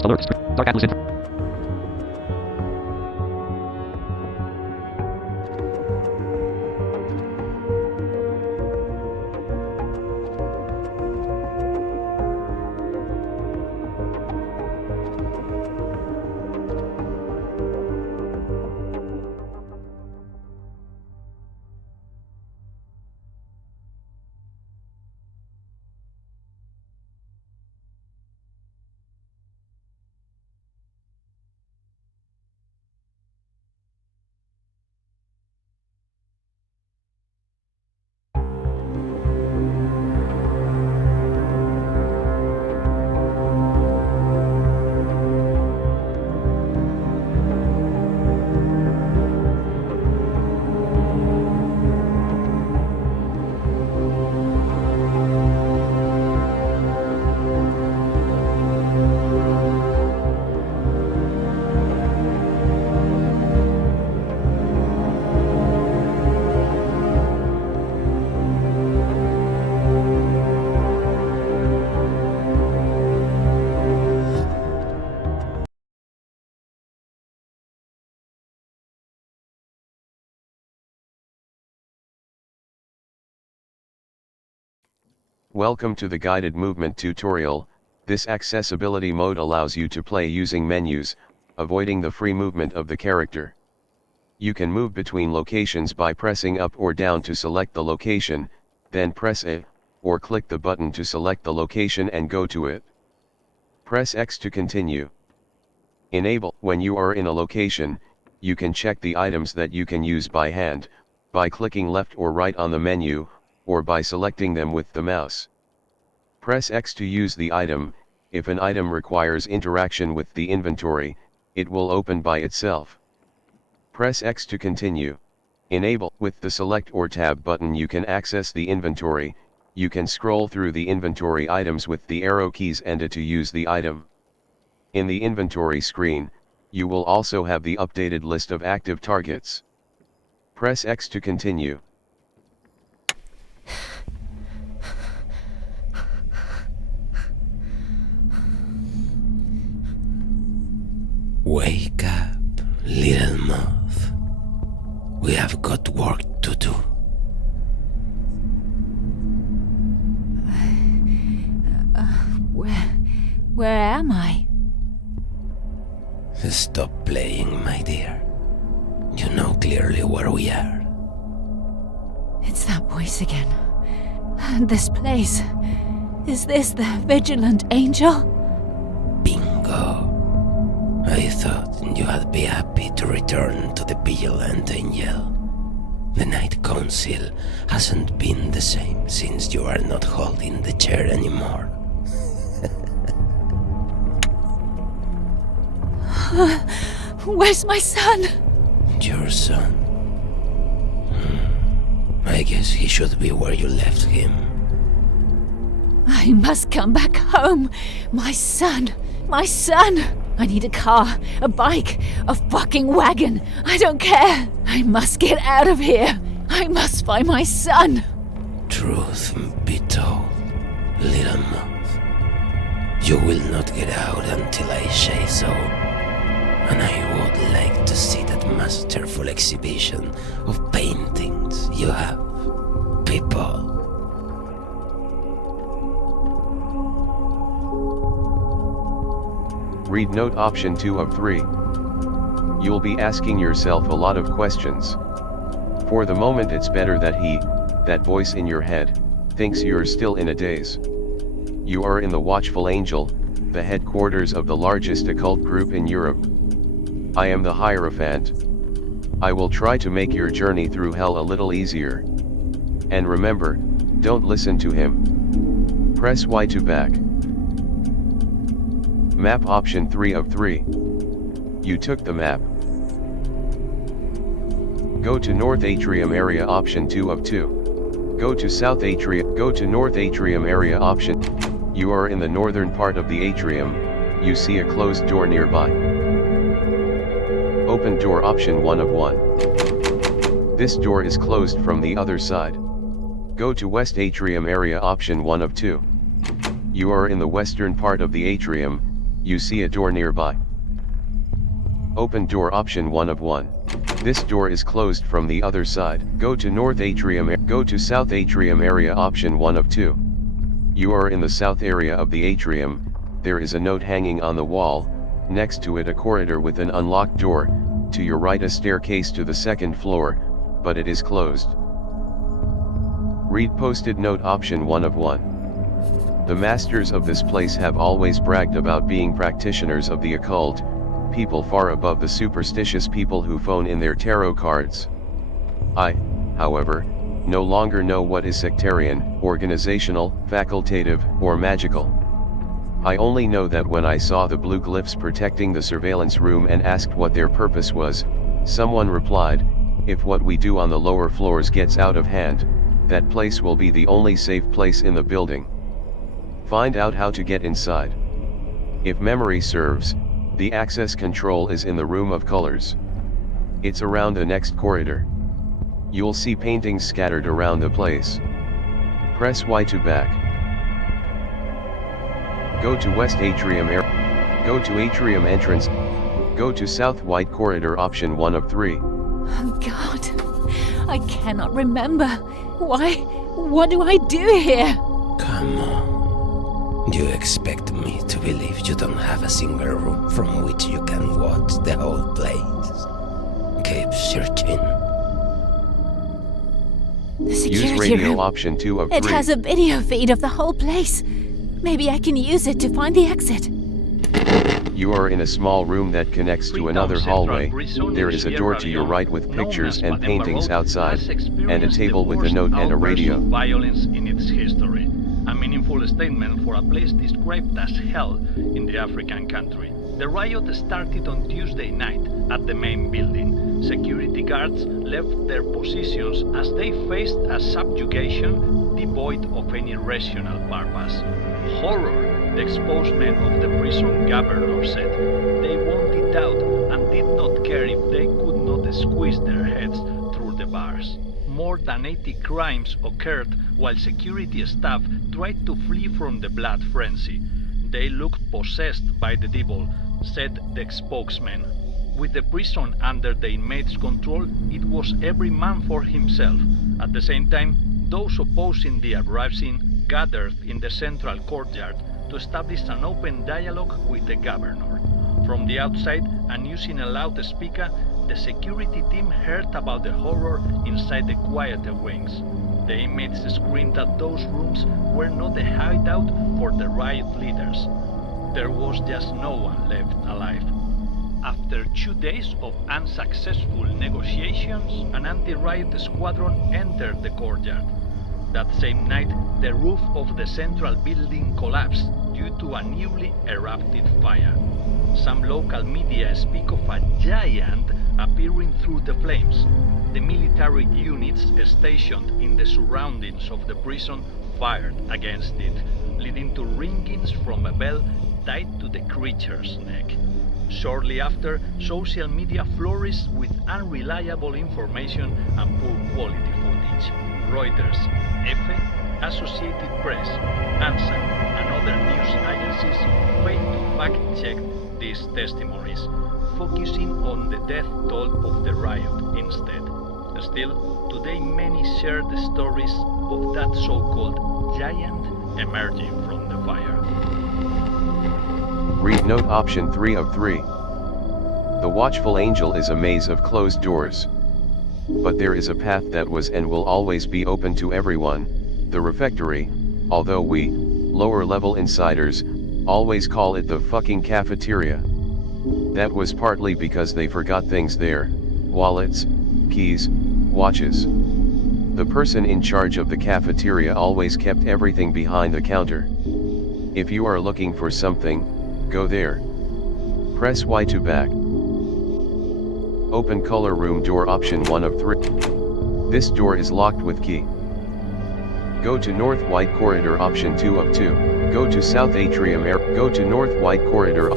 Alert. Dark Atlas. Welcome to the guided movement tutorial. This accessibility mode allows you to play using menus, avoiding the free movement of the character. You can move between locations by pressing up or down to select the location, then press A, or click the button to select the location and go to it. Press X to continue. Enable. When you are in a location, you can check the items that you can use by hand, by clicking left or right on the menu, or by selecting them with the mouse. Press X to use the item. If an item requires interaction with the inventory, it will open by itself. Press X to continue. Enable. With the Select or Tab button you can access the inventory. You can scroll through the inventory items with the arrow keys and A to use the item. In the inventory screen, you will also have the updated list of active targets. Press X to continue. Wake up, little moth. We have got work to do. Where am I? Stop playing, my dear. You know clearly where we are. It's that voice again. This place. Is this the Vigilant Angel? Bingo. I thought you'd be happy to return to the Vigilant Angel. The Night Council hasn't been the same since you are not holding the chair anymore. Where's my son? Your son? I guess he should be where you left him. I must come back home. My son. My son. I need a car, a bike, a fucking wagon. I don't care. I must get out of here. I must find my son. Truth be told, little moth, you will not get out until I say so. And I would like to see that masterful exhibition of paintings you have, people. Read note option 2 of 3. You'll be asking yourself a lot of questions. For the moment it's better that that voice in your head, thinks you're still in a daze. You are in the Watchful Angel, the headquarters of the largest occult group in Europe. I am the Hierophant. I will try to make your journey through hell a little easier. And remember, don't listen to him. Press Y to back. Map option 3 of 3. You took the map. Go to North Atrium area option 2 of 2. Go to South Atrium. Go to North Atrium area option. You are in the northern part of the atrium. You see a closed door nearby. Open door option 1 of 1. This door is closed from the other side. Go to West Atrium area option 1 of 2. You are in the western part of the atrium. You see a door nearby. Open door option 1 of 1. This door is closed from the other side. Go to North Atrium. Go to South Atrium area option 1 of 2. You are in the south area of the atrium. There is a note hanging on the wall, next to it a corridor with an unlocked door, to your right a staircase to the second floor, but it is closed. Read posted note option 1 of 1. The masters of this place have always bragged about being practitioners of the occult, people far above the superstitious people who phone in their tarot cards. I, however, no longer know what is sectarian, organizational, facultative, or magical. I only know that when I saw the blue glyphs protecting the surveillance room and asked what their purpose was, someone replied, if what we do on the lower floors gets out of hand, that place will be the only safe place in the building. Find out how to get inside. If memory serves, the access control is in the room of colors. It's around the next corridor. You'll see paintings scattered around the place. Press Y to back. Go to West Atrium area. Go to Atrium entrance. Go to South White corridor option 1 of 3. Oh God, I cannot remember. Why? What do I do here? Come on. Do you expect me to believe you don't have a single room from which you can watch the whole place? Keep searching. The security Use radio room. option 2 of 3. It has a video feed of the whole place. Maybe I can use it to find the exit. You are in a small room that connects to another hallway. There is a door to your right with pictures and paintings outside, and a table with a note and a radio. Violence in its history. A meaningful statement for a place described as hell in the African country. The riot started on Tuesday night at the main building. Security guards left their positions as they faced a subjugation devoid of any rational purpose. Horror, the exposement of the prison governor said. They wanted out and did not care if they could not squeeze their heads through the bars. More than 80 crimes occurred while security staff tried to flee from the blood frenzy. They looked possessed by the devil, said the spokesman. With the prison under the inmates' control, it was every man for himself. At the same time, those opposing the uprising gathered in the central courtyard to establish an open dialogue with the governor. From the outside, and using a loudspeaker, the security team heard about the horror inside the quieter wings. The inmates screamed that those rooms were not a hideout for the riot leaders. There was just no one left alive. After 2 days of unsuccessful negotiations, an anti-riot squadron entered the courtyard. That same night, the roof of the central building collapsed due to a newly erupted fire. Some local media speak of a giant appearing through the flames. The military units stationed in the surroundings of the prison fired against it, leading to ringings from a bell tied to the creature's neck. Shortly after, social media flourished with unreliable information and poor quality footage. Reuters, EFE, Associated Press, ANSA, and other news agencies failed to fact-check these testimonies, focusing on the death toll of the riot instead. Still, today many share the stories of that so-called giant emerging from the fire. Read note option 3 of 3. The Watchful Angel is a maze of closed doors. But there is a path that was and will always be open to everyone, the refectory, although we, lower-level insiders, always call it the fucking cafeteria. That was partly because they forgot things there, wallets, keys, watches. The person in charge of the cafeteria always kept everything behind the counter. If you are looking for something, go there. Press Y to back. Open color room door option 1 of 3. This door is locked with key. Go to North White corridor option 2 of 2. Go to South Atrium area. Go to North White corridor.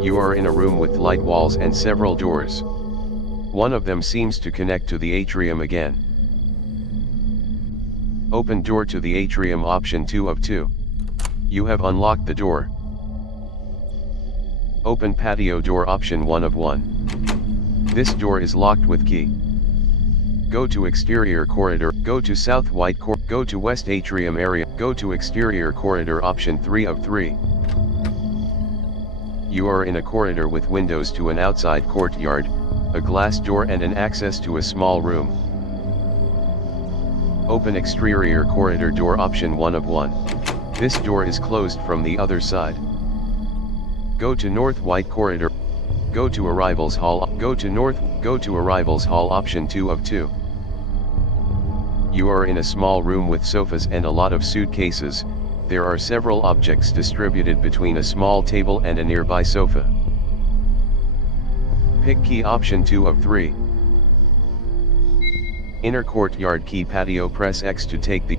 You are in a room with light walls and several doors. One of them seems to connect to the atrium again. Open door to the atrium option 2 of 2. You have unlocked the door. Open patio door option 1 of 1. This door is locked with key. Go to exterior corridor, go to south white go to west atrium area, go to exterior corridor option 3 of 3. You are in a corridor with windows to an outside courtyard, a glass door and an access to a small room. Open exterior corridor door option 1 of 1. This door is closed from the other side. Go to north white corridor. Go to arrivals hall. Go to arrivals hall option 2 of 2. You are in a small room with sofas and a lot of suitcases. There are several objects distributed between a small table and a nearby sofa. Pick key option 2 of 3. Inner courtyard key patio press X to take the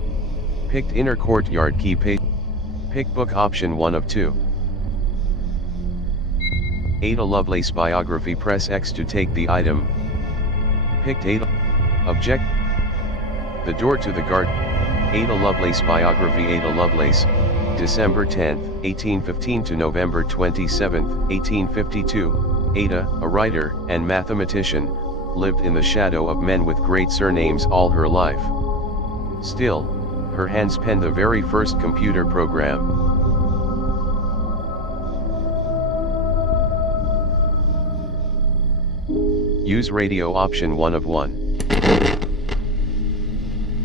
picked inner courtyard key pick book option 1 of 2. Ada Lovelace biography press X to take the item. Picked Ada. Object. The door to the guard. Ada Lovelace biography Ada Lovelace, December 10, 1815 to November 27, 1852. Ada, a writer and mathematician, lived in the shadow of men with great surnames all her life. Still, her hands penned the very first computer program. Use radio option 1 of 1.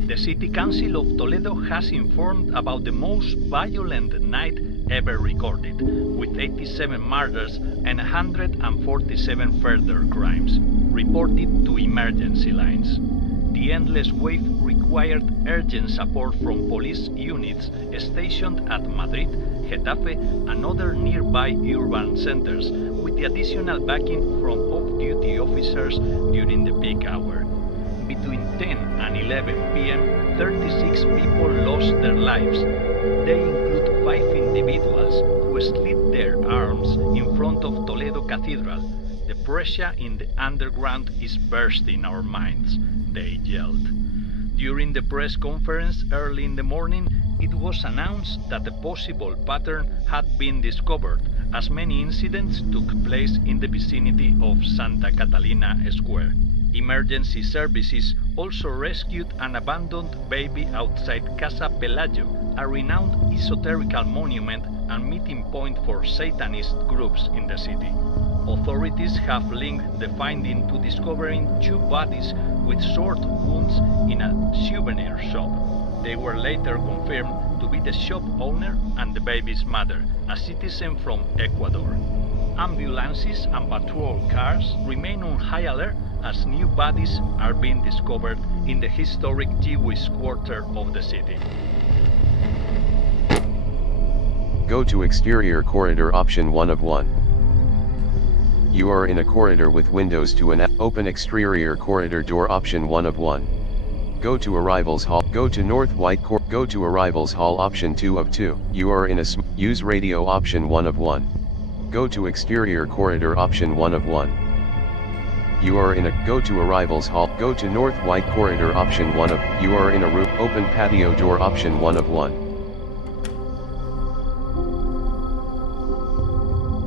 The City Council of Toledo has informed about the most violent night ever recorded, with 87 murders and 147 further crimes, reported to emergency lines. The endless wave required urgent support from police units stationed at Madrid, Getafe, and other nearby urban centers, with the additional backing from off-duty officers during the peak hour. Between 10 and 11 p.m., 36 people lost their lives. They include 5 individuals who slit their arms in front of Toledo Cathedral. The pressure in the underground is bursting our minds, they yelled. During the press conference early in the morning, it was announced that a possible pattern had been discovered, as many incidents took place in the vicinity of Santa Catalina Square. Emergency services also rescued an abandoned baby outside Casa Pelayo, a renowned esoterical monument and meeting point for Satanist groups in the city. Authorities have linked the finding to discovering 2 bodies with sword wounds in a souvenir shop. They were later confirmed to be the shop owner and the baby's mother, a citizen from Ecuador. Ambulances and patrol cars remain on high alert as new bodies are being discovered in the historic Jewish quarter of the city. Go to exterior corridor option 1 of 1. You are in a corridor with windows to an open exterior corridor door option 1 of 1. Go to arrivals hall. Go to north white go to arrivals hall option 2 of 2. You are in a use radio option 1 of 1. Go to exterior corridor option 1 of 1. You are in a go to arrivals hall. Go to north white corridor option 1 of. You are in a room. Open patio door option 1 of 1.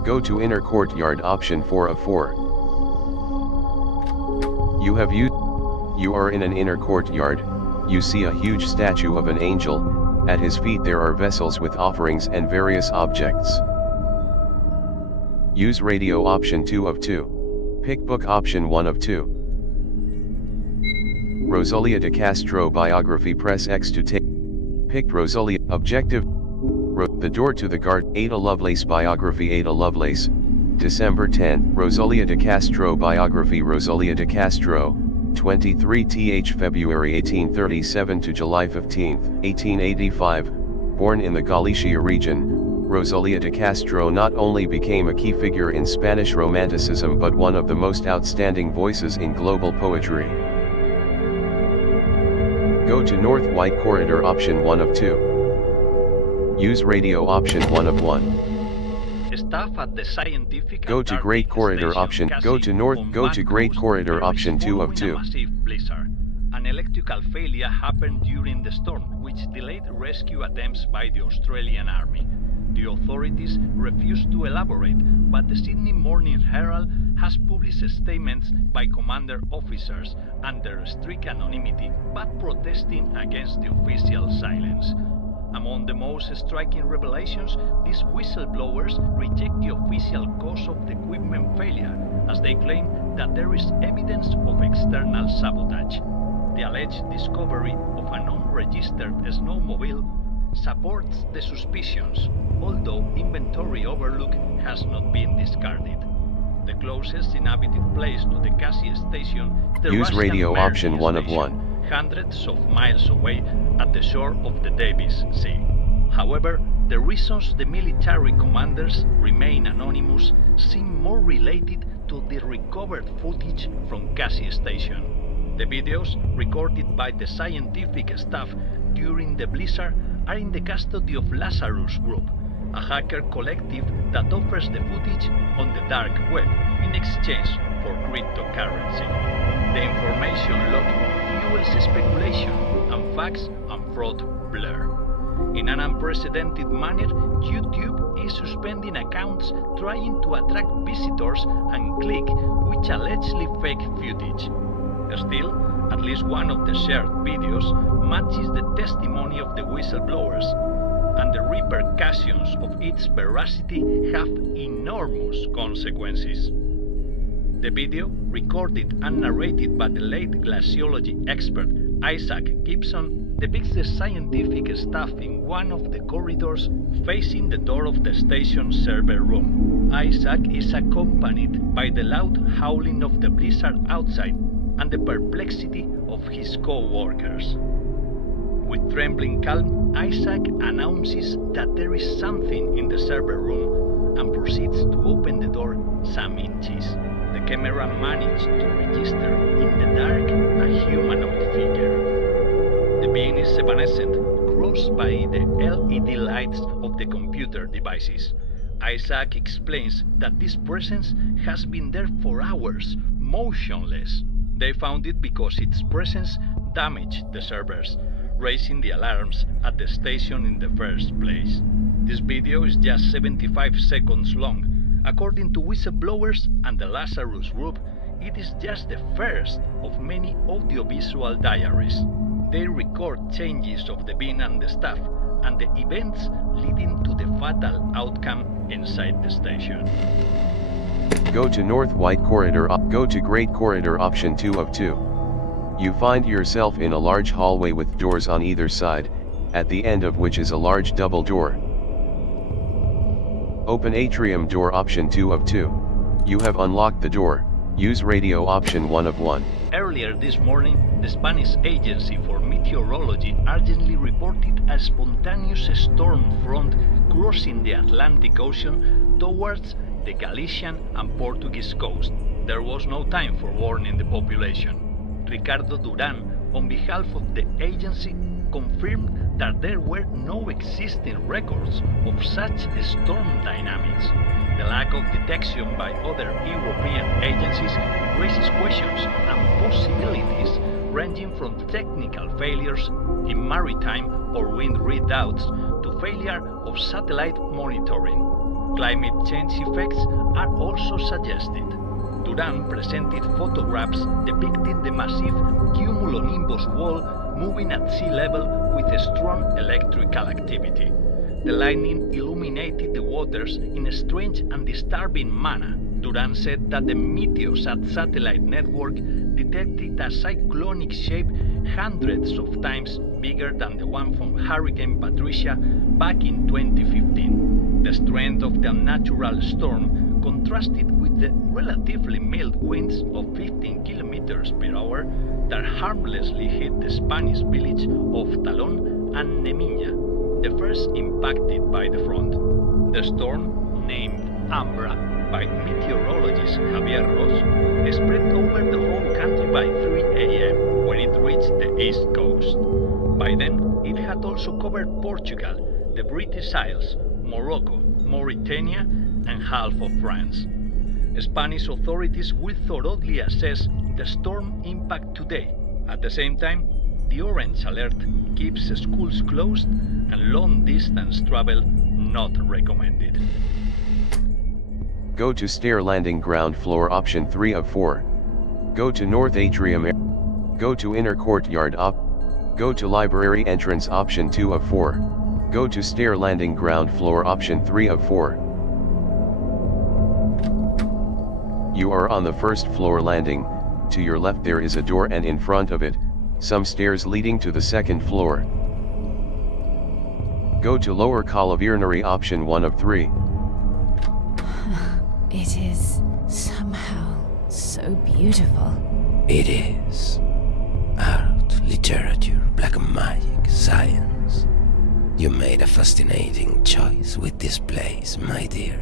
Go to inner courtyard option 4 of 4. You have used. You are in an inner courtyard. You see a huge statue of an angel. At his feet there are vessels with offerings and various objects. Use radio option 2 of 2. Pick book option 1 of 2. Rosalia de Castro biography press X to take. Picked Rosalia. Objective. The door to the guard. Ada Lovelace biography Ada Lovelace, December 10. Rosalia de Castro biography Rosalia de Castro, 23th February 1837 to July 15, 1885, born in the Galicia region. Rosalia de Castro not only became a key figure in Spanish Romanticism but one of the most outstanding voices in global poetry. Go to North White Corridor option 1 of 2. Use radio option 1 of 1. Staff at the scientific Go to Great Corridor option. Go to North. Go to Great Corridor option 2 of 2. An electrical failure happened during the storm, which delayed rescue attempts by the Australian Army. The authorities refuse to elaborate, but the Sydney Morning Herald has published statements by commander officers under strict anonymity but protesting against the official silence. Among the most striking revelations, these whistleblowers reject the official cause of the equipment failure, as they claim that there is evidence of external sabotage. The alleged discovery of an unregistered snowmobile supports the suspicions, although inventory overlook has not been discarded. The closest inhabited place to the Cassie station is the Use Russian radio Merky option 1 of station, 1. hundreds of miles away at the shore of the Davis Sea. However, the reasons the military commanders remain anonymous seem more related to the recovered footage from Cassie station. The videos recorded by the scientific staff during the blizzard are in the custody of Lazarus Group, a hacker collective that offers the footage on the dark web in exchange for cryptocurrency. The information log fuels speculation and facts and fraud blur. In an unprecedented manner, YouTube is suspending accounts trying to attract visitors and click which allegedly fake footage. Still, at least one of the shared videos matches the testimony of the whistleblowers, and the repercussions of its veracity have enormous consequences. The video, recorded and narrated by the late glaciology expert Isaac Gibson, depicts the scientific staff in one of the corridors facing the door of the station's server room. Isaac is accompanied by the loud howling of the blizzard outside and the perplexity of his co-workers. With trembling calm, Isaac announces that there is something in the server room and proceeds to open the door some inches. The camera managed to register in the dark a humanoid figure. The being is evanescent, crossed by the LED lights of the computer devices. Isaac explains that this presence has been there for hours, motionless. They found it because its presence damaged the servers, raising the alarms at the station in the first place. This video is just 75 seconds long. According to whistleblowers and the Lazarus Group, it is just the first of many audiovisual diaries. They record changes of the being and the staff, and the events leading to the fatal outcome inside the station. Go to North White Corridor. Go to Great Corridor option 2 of 2. You find yourself in a large hallway with doors on either side, at the end of which is a large double door. Open atrium door option 2 of 2. You have unlocked the door. Use radio option 1 of 1. Earlier this morning, the Spanish Agency for Meteorology urgently reported a spontaneous storm front crossing the Atlantic Ocean towards the Galician and Portuguese coast. There was no time for warning the population. Ricardo Duran, on behalf of the agency, confirmed that there were no existing records of such storm dynamics. The lack of detection by other European agencies raises questions and possibilities ranging from technical failures in maritime or wind readouts to failure of satellite monitoring. Climate change effects are also suggested. Duran presented photographs depicting the massive cumulonimbus wall moving at sea level with a strong electrical activity. The lightning illuminated the waters in a strange and disturbing manner. Duran said that the Meteosat satellite network detected a cyclonic shape hundreds of times bigger than the one from Hurricane Patricia back in 2015. The strength of the unnatural storm contrasted with the relatively mild winds of 15 kilometers per hour that harmlessly hit the Spanish village of Talón and Nemiña, the first impacted by the front. The storm, named Ambra by meteorologist Javier Ros, spread over the whole country by 3 a.m. when it reached the east coast. By then, it had also covered Portugal, the British Isles, Morocco, Mauritania, and half of France. Spanish authorities will thoroughly assess the storm impact today. At the same time, the orange alert keeps schools closed and long-distance travel not recommended. Go to stair landing ground floor option 3 of 4. Go to north atrium. Go to inner courtyard Go to library entrance option 2 of 4. Go to stair landing ground floor option 3 of 4. You are on the first floor landing. To your left there is a door and in front of it, some stairs leading to the second floor. Go to lower Calaviernary option 1 of 3. It is somehow so beautiful. It is. Art, literature, black magic, science. You made a fascinating choice with this place, my dear.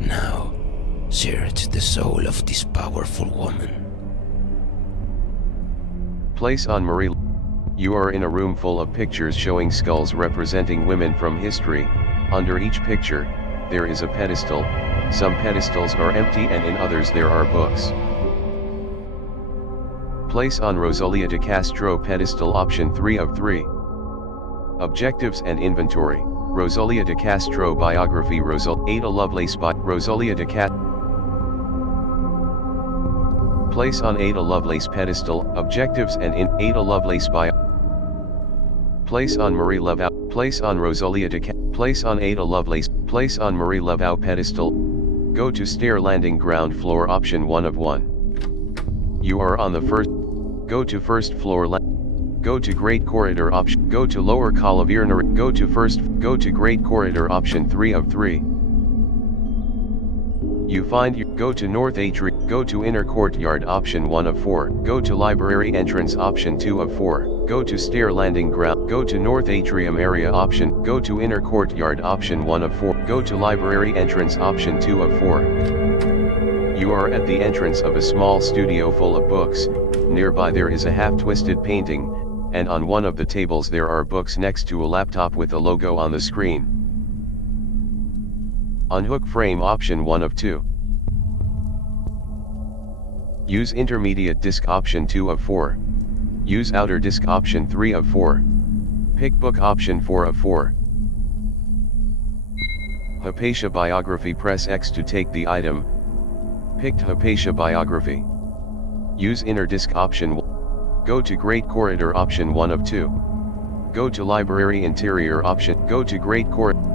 Now, search the soul of this powerful woman. Place on Marie. You are in a room full of pictures showing skulls representing women from history. Under each picture, there is a pedestal. Some pedestals are empty and in others there are books. Place on Rosalia de Castro pedestal option 3 of 3. Objectives and inventory. Rosalia de Castro biography. Ada Lovelace by Rosalia de Castro. Place on Ada Lovelace pedestal. Objectives and Ada Lovelace by. Place on Marie Laveau. Place on Rosalia de Castro. Place on Ada Lovelace. Place on Marie Laveau pedestal. Go to stair landing ground floor option 1 of 1. You are on the first. Go to first floor. Go to great corridor option. Go to lower Calaviernary. Go to first. Go to great corridor option 3 of 3. You find you. Go to north atrium. Go to inner courtyard option 1 of 4. Go to library entrance option 2 of 4. Go to stair landing ground. Go to north atrium area option. Go to inner courtyard option 1 of 4. Go to library entrance option 2 of 4. You are at the entrance of a small studio full of books. Nearby there is a half-twisted painting, and on one of the tables there are books next to a laptop with a logo on the screen. Unhook frame option 1 of 2. Use intermediate disc option 2 of 4. Use outer disc option 3 of 4. Pick book option 4 of 4. Hypatia biography. Press X to take the item. Picked Hypatia biography. Use inner disc option 1. Go to great corridor option 1 of 2. Go to library interior option. Go to great corridor.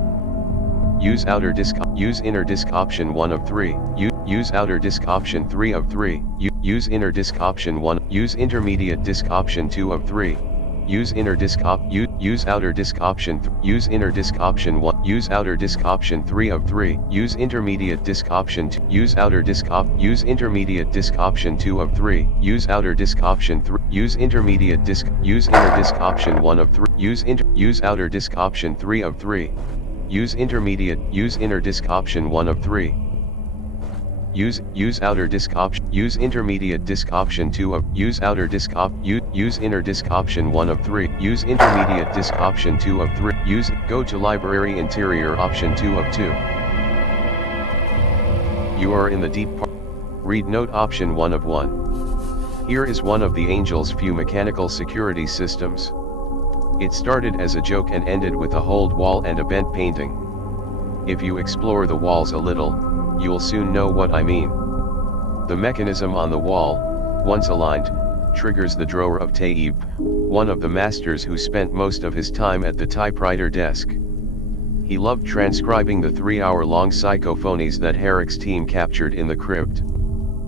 Use outer disc. Use inner disc option 1 of 3. Use outer disc option 3 of 3. Use inner disc option 1. Use intermediate disc option 2 of 3. Use inner disc use outer disc option. Use inner disc option 1. Use outer disc option 3 of 3. Use intermediate disc option 2. Use outer disc use intermediate disc option 2 of 3. Use outer disc option 3. Use intermediate disc. Use inner disc option 1 of 3. Use outer disc option 3 of 3. Use intermediate. Use inner disc option 1 of 3. Use outer disc option. Use intermediate disc option 2 of. Use outer disc use inner disc option 1 of 3. Use intermediate disc option 2 of 3. Go to library interior option 2 of 2. You are in the deep part. Read note option 1 of 1. Here is one of the Angel's few mechanical security systems. It started as a joke and ended with a hold wall and a bent painting. If you explore the walls a little, you'll soon know what I mean. The mechanism on the wall, once aligned, triggers the drawer of Taib, one of the masters who spent most of his time at the typewriter desk. He loved transcribing the 3-hour-long psychophonies that Herrick's team captured in the crypt.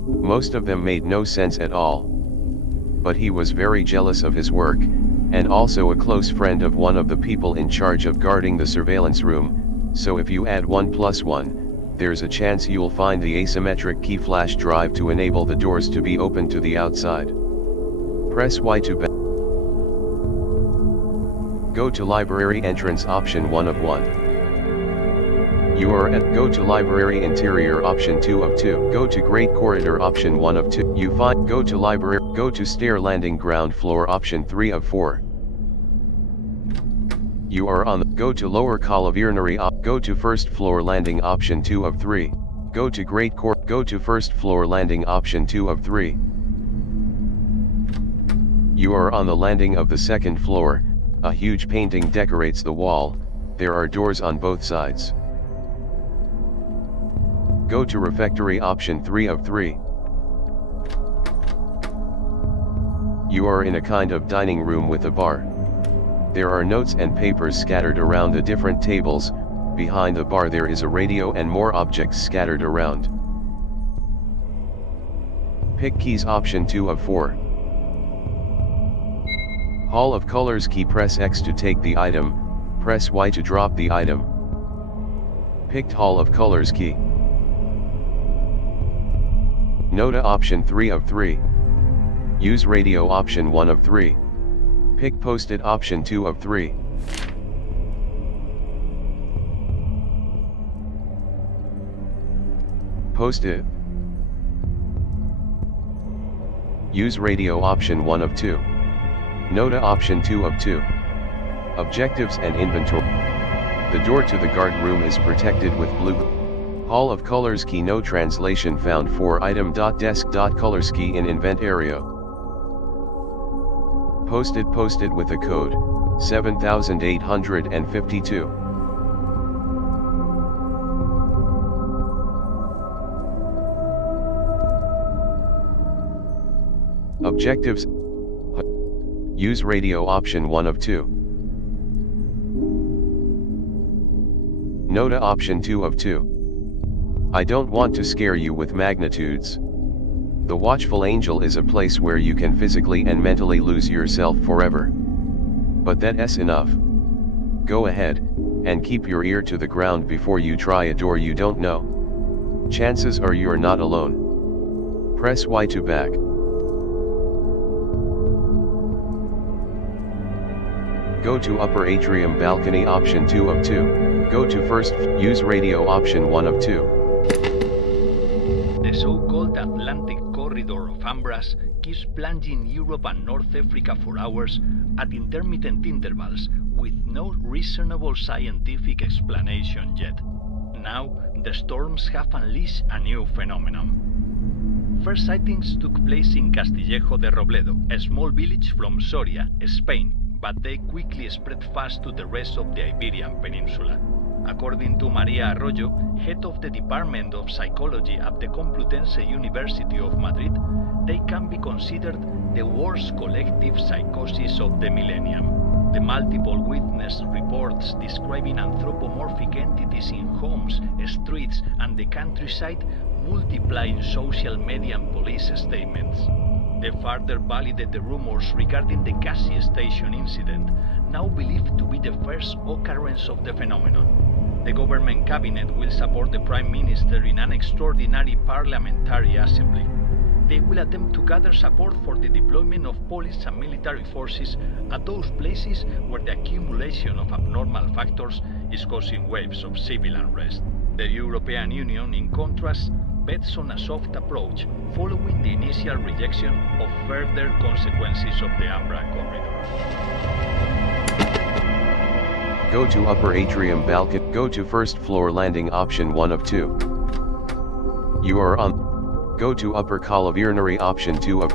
Most of them made no sense at all. But he was very jealous of his work, and also a close friend of one of the people in charge of guarding the surveillance room, so if you add 1 plus 1, there's a chance you'll find the asymmetric key flash drive to enable the doors to be opened to the outside. Press Y to back. Go to library entrance option 1 of 1. You are at go to library interior option 2 of 2. Go to great corridor option 1 of 2. You find go to library, go to stair landing ground floor option 3 of 4. You are on the go to lower Calaviernary go to first floor landing option 2 of 3. Go to great court, go to first floor landing option 2 of 3. You are on the landing of the second floor. A huge painting decorates the wall. There are doors on both sides. Go to refectory option 3 of 3. You are in a kind of dining room with a bar. There are notes and papers scattered around the different tables. Behind the bar there is a radio and more objects scattered around. Pick keys option 2 of 4. Hall of Colors key, press X to take the item, press Y to drop the item. Picked Hall of Colors key. Nota option 3 of 3. Use radio option 1 of 3. Pick Post-it option 2 of 3. Post-it. Use radio option 1 of 2. Nota option 2 of 2. Objectives and inventory. The door to the guard room is protected with blue. Hall of Colors key, no translation found for item.desk.colors key in invent area. Posted with a code 7852. Objectives. Use radio option 1 of 2. Nota option 2 of 2. I don't want to scare you with magnitudes. The Watchful Angel is a place where you can physically and mentally lose yourself forever. But that's enough. Go ahead, and keep your ear to the ground before you try a door you don't know. Chances are you're not alone. Press Y to back. Go to upper atrium balcony option 2 of 2. Go to first, use radio option 1 of 2. The so-called Atlantic Corridor of Ambras keeps plunging Europe and North Africa for hours at intermittent intervals with no reasonable scientific explanation yet. Now, the storms have unleashed a new phenomenon. First sightings took place in Castillejo de Robledo, a small village from Soria, Spain, but they quickly spread fast to the rest of the Iberian Peninsula. According to Maria Arroyo, head of the Department of Psychology at the Complutense University of Madrid, they can be considered the worst collective psychosis of the millennium. The multiple witness reports describing anthropomorphic entities in homes, streets, and the countryside multiplying social media and police statements. They further validate the rumors regarding the Cassie Station incident, now believed to be the first occurrence of the phenomenon. The government cabinet will support the Prime Minister in an extraordinary parliamentary assembly. They will attempt to gather support for the deployment of police and military forces at those places where the accumulation of abnormal factors is causing waves of civil unrest. The European Union, in contrast, bets on a soft approach, following the initial rejection of further consequences of the Ambra corridor. Go to upper atrium balcony. Go to first floor landing option 1 of 2. You are on. Go to upper calaviernary option 2 of.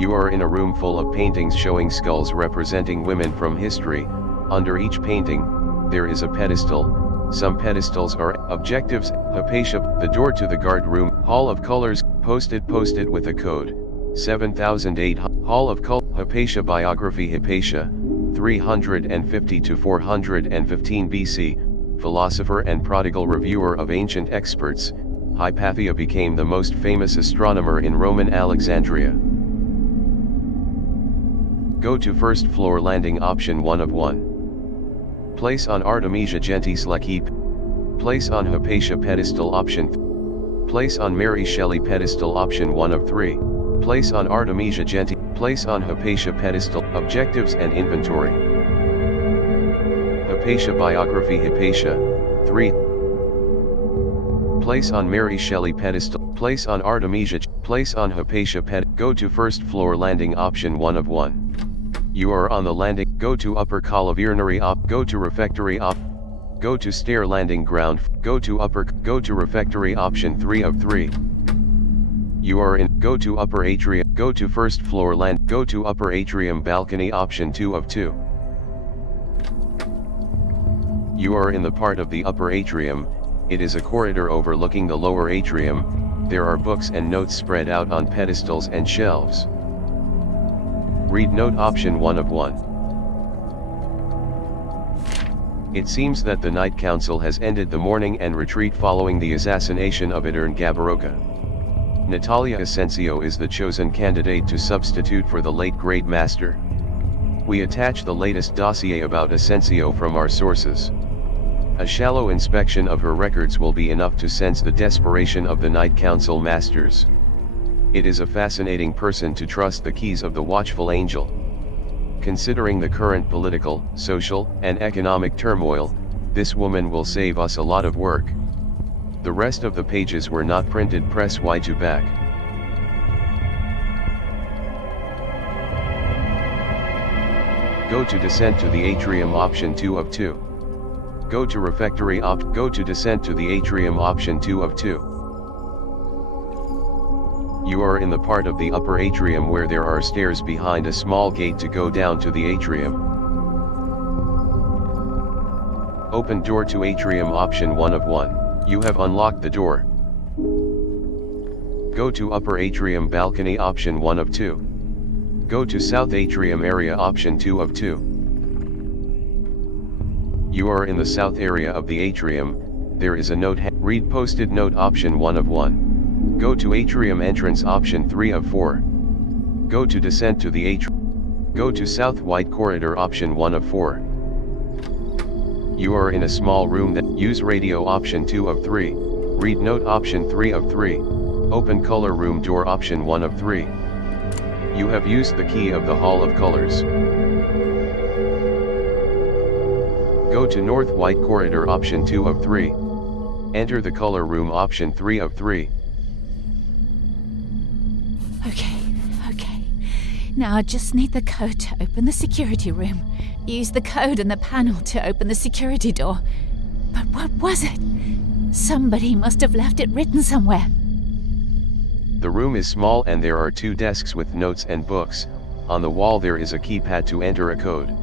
You are in a room full of paintings showing skulls representing women from history. Under each painting, there is a pedestal. Some pedestals are objectives. Hypatia, the door to the guard room. Hall of Colors, posted with a code 7008. Hall of Colors, Hypatia biography. Hypatia, 350 to 415 BC, philosopher and prodigal reviewer of ancient experts. Hypatia became the most famous astronomer in Roman Alexandria. Go to first floor landing option 1 of 1. Place on Artemisia Gentis L'Equipe. Place on Hypatia pedestal option. Place on Mary Shelley pedestal option 1 of 3. Place on Artemisia Gentis. Place on Hypatia pedestal. Objectives and inventory. Hypatia biography. Hypatia, 3. Place on Mary Shelley pedestal. Place on Artemisia. Place on Hypatia Go to first floor landing option 1 of 1. You are on the landing. Go to upper calaviernary Go to refectory Go to stair landing ground. Go to refectory option 3 of 3. You are in. Go to upper atrium. Go to first floor land. Go to upper atrium balcony option 2 of 2. You are in the part of the upper atrium. It is a corridor overlooking the lower atrium. There are books and notes spread out on pedestals and shelves. Read note option 1 of 1. It seems that the Night Council has ended the mourning and retreat following the assassination of Edern Gabaroka. Natalia Asensio is the chosen candidate to substitute for the late Great Master. We attach the latest dossier about Asensio from our sources. A shallow inspection of her records will be enough to sense the desperation of the Night Council masters. It is a fascinating person to trust the keys of the watchful angel. Considering the current political, social, and economic turmoil, this woman will save us a lot of work. The rest of the pages were not printed. Press Y to back. Go to descent to the atrium option 2 of 2. Go to refectory go to descent to the atrium option 2 of 2. You are in the part of the upper atrium where there are stairs behind a small gate to go down to the atrium. Open door to atrium option 1 of 1. You have unlocked the door. Go to upper atrium balcony option 1 of 2. Go to south atrium area option 2 of 2. You are in the south area of the atrium. There is a note. Read posted note option 1 of 1. Go to atrium entrance option 3 of 4. Go to descent to the atrium. Go to south white corridor option 1 of 4. You are in a small room that use radio option 2 of 3. Read note option 3 of 3. Open color room door option 1 of 3. You have used the key of the Hall of Colors. Go to north white corridor option 2 of 3. Enter the color room option 3 of 3. Okay. Now I just need the code to open the security room. Use the code in the panel to open the security door. But what was it? Somebody must have left it written somewhere. The room is small and there are 2 desks with notes and books. On the wall there is a keypad to enter a code.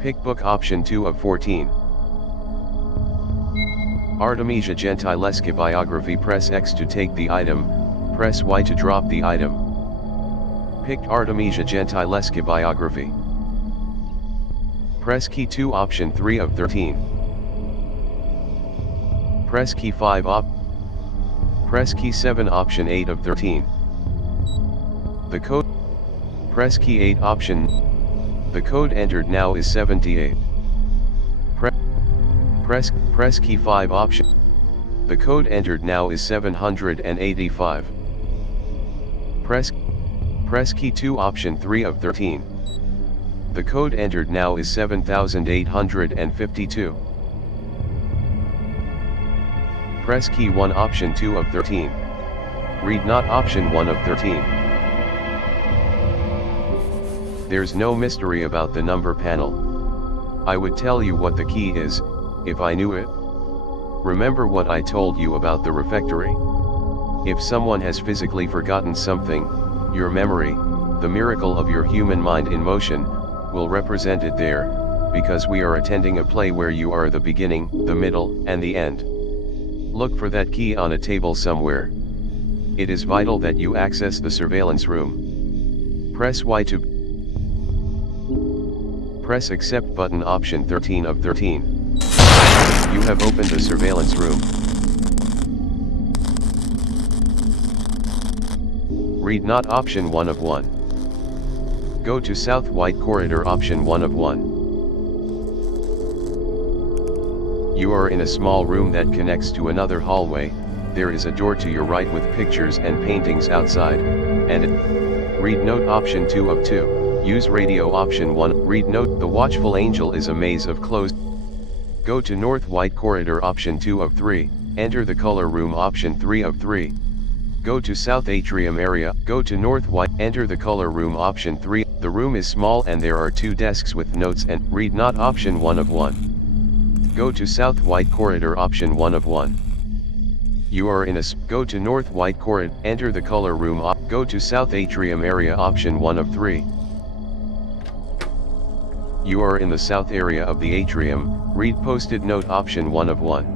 Pick book option 2 of 14. Artemisia Gentileschi biography. Press X to take the item, press Y to drop the item. Picked Artemisia Gentileschi biography. Press key 2 option 3 of 13. Press key 5 Press key 7 option 8 of 13. The code. Press key 8 option. The code entered now is 78. Press key 5 option. The code entered now is 785. Press key 2 option 3 of 13. The code entered now is 7852. Press key 1 option 2 of 13. Read not option 1 of 13. There's no mystery about the number panel. I would tell you what the key is, if I knew it. Remember what I told you about the refectory? If someone has physically forgotten something, your memory, the miracle of your human mind in motion, will represent it there, because we are attending a play where you are the beginning, the middle, and the end. Look for that key on a table somewhere. It is vital that you access the surveillance room. Press Y to press accept button option 13 of 13. You have opened the surveillance room. Read not option 1 of 1. Go to south white corridor option 1 of 1. You are in a small room that connects to another hallway. There is a door to your right with pictures and paintings outside, and read note option 2 of 2. Use radio option 1. Read note. The watchful angel is a maze of closed. Go to north white corridor option 2 of 3. Enter the color room option 3 of 3. Go to south atrium area. Go to north white. Enter the color room option 3. The room is small and there are 2 desks with notes and read not option 1 of 1. Go to south white corridor option 1 of 1. You are in a go to north white corridor. Enter the color room. Go to south atrium area option 1 of 3. You are in the south area of the atrium. Read posted note option 1 of 1.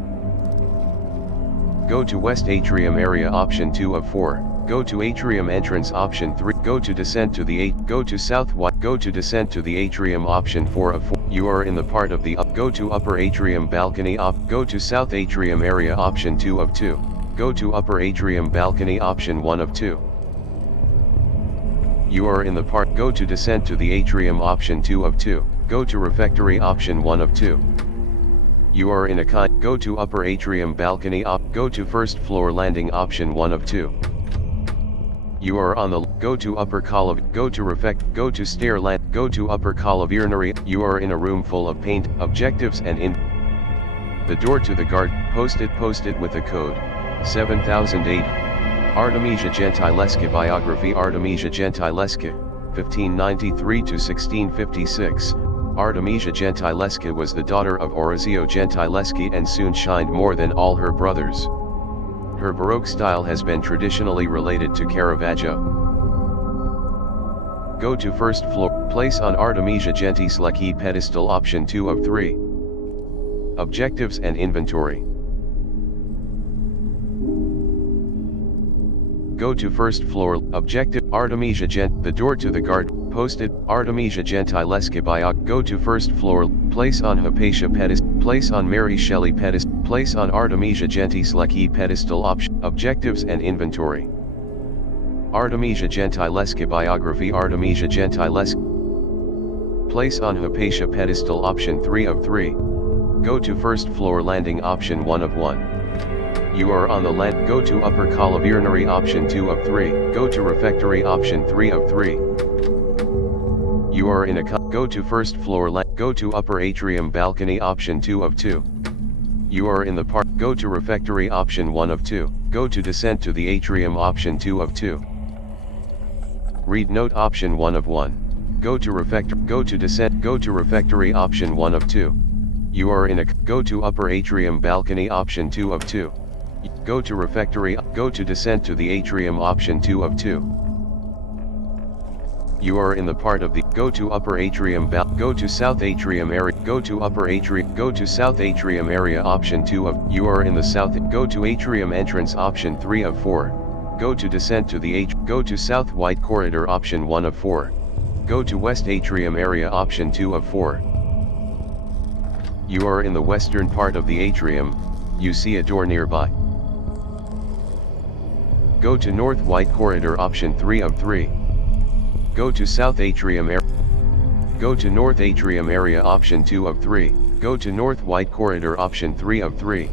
Go to west atrium area option 2 of 4. Go to atrium entrance option 3. Go to descent to the 8. Go to south. Go to descent to the atrium option 4 of 4. You are in the part of the up. Go to upper atrium balcony op. Go to south atrium area option 2 of 2. Go to upper atrium balcony option 1 of 2. You are in the part. Go to descent to the atrium option 2 of 2. Go to refectory option 1 of 2. You are in a kind. Go to upper atrium balcony op. Go to first floor landing option 1 of 2. You are on the. Go to upper column. Go to Go to stair land. Go to upper column. You are in a room full of paint, objectives and in. The door to the guard. Posted with the code 7008. Artemisia Gentilesca biography. Artemisia Gentilesca, 1593 to 1656. Artemisia Gentilesca was the daughter of Orazio Gentileschi and soon shined more than all her brothers. Her Baroque style has been traditionally related to Caravaggio. Go to first floor. Place on Artemisia Gentileschi pedestal option 2 of 3. Objectives and inventory. Go to first floor. Objective Artemisia the door to the guard. Posted Artemisia Gentilesca biog. Go to first floor. Place on Hypatia pedestal. Place on Mary Shelley pedestal. Place on Artemisia Gentileschi pedestal option. Objectives and inventory. Artemisia Gentilesca biography. Artemisia Gentilesca. Place on Hypatia pedestal option 3 of 3. Go to first floor landing option 1 of 1. You are on the land. Go to upper column option 2 of 3. Go to refectory option 3 of 3. You are in a go to first floor land. Go to upper atrium balcony option 2 of 2. You are in the part. Go to refectory option 1 of 2. Go to descent to the atrium option 2 of 2. Read note option 1 of 1. Go to refectory. Go to descent. Go to refectory option 1 of 2. You are in a go to upper atrium balcony option 2 of 2. Go to refectory. Go to descent to the atrium option 2 of 2. You are in the part of the go to upper atrium go to south atrium area. Go to upper atrium. Go to south atrium area option 2 of. You are in the south. Go to atrium entrance option 3 of 4. Go to descent to the Go to south white corridor option 1 of 4. Go to west atrium area option 2 of 4. You are in the western part of the atrium. You see a door nearby. Go to north white corridor option 3 of 3. Go to south atrium area. Go to north atrium area option 2 of 3. Go to north white corridor option 3 of 3.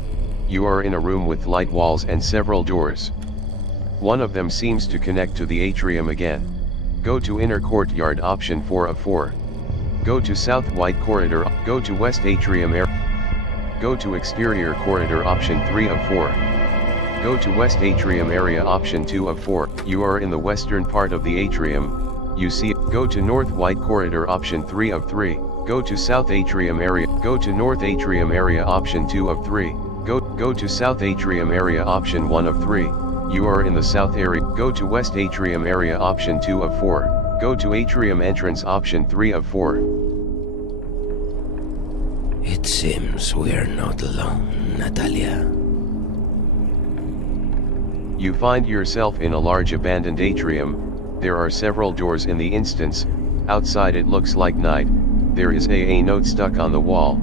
You are in a room with light walls and several doors. One of them seems to connect to the atrium again. Go to inner courtyard option 4 of 4. Go to south white corridor. Go to west atrium area. Go to exterior corridor option 3 of 4. Go to west atrium area option 2 of 4. You are in the western part of the atrium. You see it. Go to north white corridor option 3 of 3. Go to south atrium area. Go to north atrium area option 2 of 3. Go to south atrium area option 1 of 3. You are in the south area. Go to west atrium area option 2 of 4. Go to atrium entrance option 3 of 4. It seems we're not alone, Natalia. You find yourself in a large abandoned atrium. There are several doors in the instance. Outside it looks like night. There is a note stuck on the wall.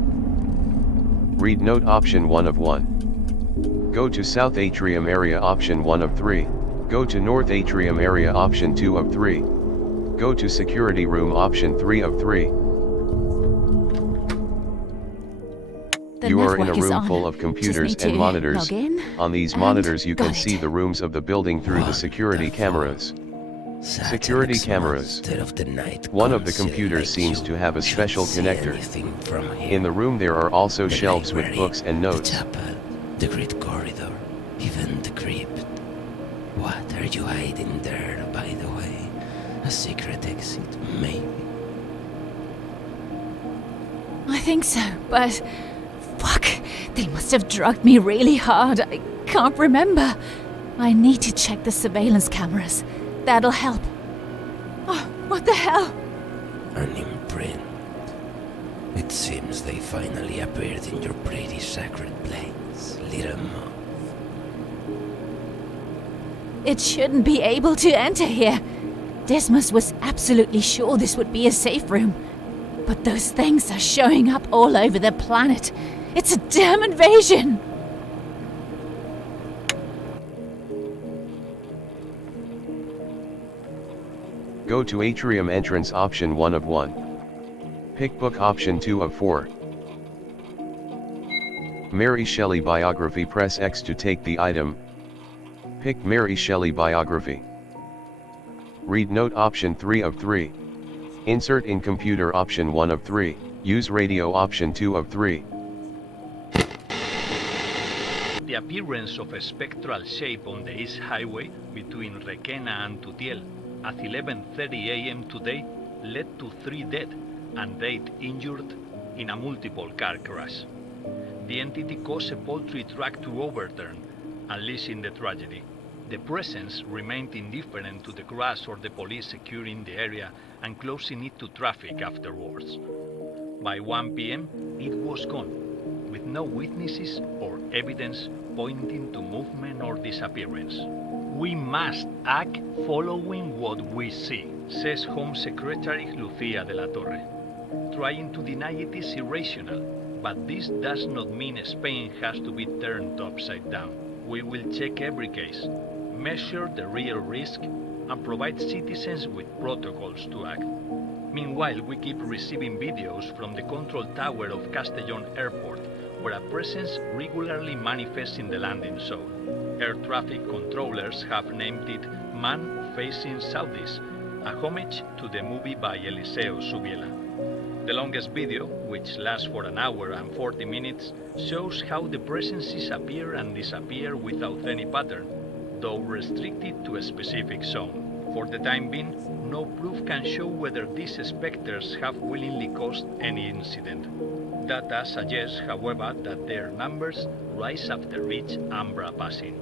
Read note option 1 of 1. Go to south atrium area option 1 of 3. Go to north atrium area option 2 of 3. Go to security room option 3 of 3. You are in a room full of computers and monitors. On these monitors you can see the rooms of the building through the security cameras. Security cameras. One of the computers seems to have a special connector. In the room there are also shelves with books and notes. The chapel, the great corridor, even the crypt. What are you hiding there, by the way? A secret exit, maybe? I think so, but... fuck! They must have drugged me really hard. I can't remember. I need to check the surveillance cameras. That'll help. Oh, what the hell? An imprint. It seems they finally appeared in your pretty sacred place, little moth. It shouldn't be able to enter here. Dismas was absolutely sure this would be a safe room. But those things are showing up all over the planet. It's a damn invasion! Go to Atrium entrance option 1 of 1. Pick book option 2 of 4. Mary Shelley biography, press X to take the item. Pick Mary Shelley biography. Read note option 3 of 3. Insert in computer option 1 of 3. Use radio option 2 of 3. The appearance of a spectral shape on the East Highway between Requena and Tutiel at 11:30 a.m. today led to 3 dead and 8 injured in a multiple car crash. The entity caused a poultry truck to overturn, unleashing the tragedy. The presence remained indifferent to the crash or the police securing the area and closing it to traffic afterwards. By 1 p.m., it was gone, with no witnesses or evidence pointing to movement or disappearance. We must act following what we see, says Home Secretary Lucía de la Torre. Trying to deny it is irrational, but this does not mean Spain has to be turned upside down. We will check every case, measure the real risk, and provide citizens with protocols to act. Meanwhile, we keep receiving videos from the control tower of Castellón Airport, where a presence regularly manifests in the landing zone. Air traffic controllers have named it Man Facing Southeast, a homage to the movie by Eliseo Subiela. The longest video, which lasts for an hour and 40 minutes, shows how the presences appear and disappear without any pattern, though restricted to a specific zone. For the time being, no proof can show whether these specters have willingly caused any incident. Data suggests, however, that their numbers rise after each Ambra passing.